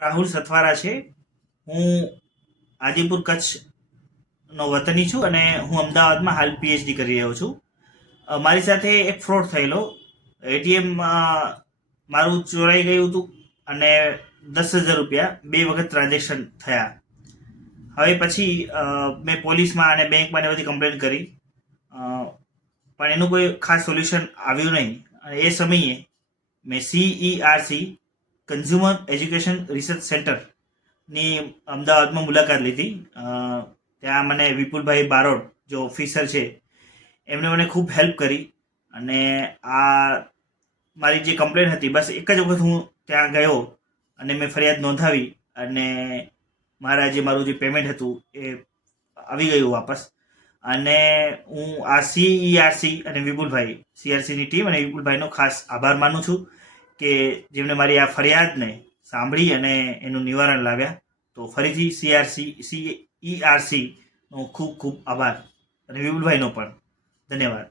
રાહુલ સથવારા છે. હું આદિપુર કચ્છનો વતની છું અને હું અમદાવાદમાં હાલ પીએચડી કરી રહ્યો છું. મારી સાથે એક ફ્રોડ થયેલો. એટીએમ મારું ચોરાઈ ગયું હતું અને 10,000 રૂપિયા 2 વખત ટ્રાન્ઝેક્શન થયા. હવે પછી મેં પોલીસમાં અને બેંકમાં ને બધી કમ્પ્લેન કરી, પણ એનું કોઈ ખાસ સોલ્યુશન આવ્યું નહીં. અને એ સમયે મેં CERC કન્ઝ્યુમર એજ્યુકેશન રિસર્ચ સેન્ટરની અમદાવાદમાં મુલાકાત લીધી. ત્યાં મને વિપુલભાઈ બારોટ જો ઓફિસર છે એમણે મને ખૂબ હેલ્પ કરી. અને આ મારી જે કમ્પ્લેન હતી, બસ એક જ વખત હું ત્યાં ગયો અને મેં ફરિયાદ નોંધાવી અને મારું જે પેમેન્ટ હતું એ આવી ગયું વાપસ. અને હું આ CERC અને વિપુલભાઈ, CRCની ટીમ અને વિપુલભાઈનો ખાસ આભાર માનું છું કે જેમણે મારી આ ફરિયાદને સાંભળી અને એનું નિવારણ લાવ્યા. તો ફરીથી CERCનો ખૂબ ખૂબ આભાર અને વિપુલભાઈનો પણ ધન્યવાદ.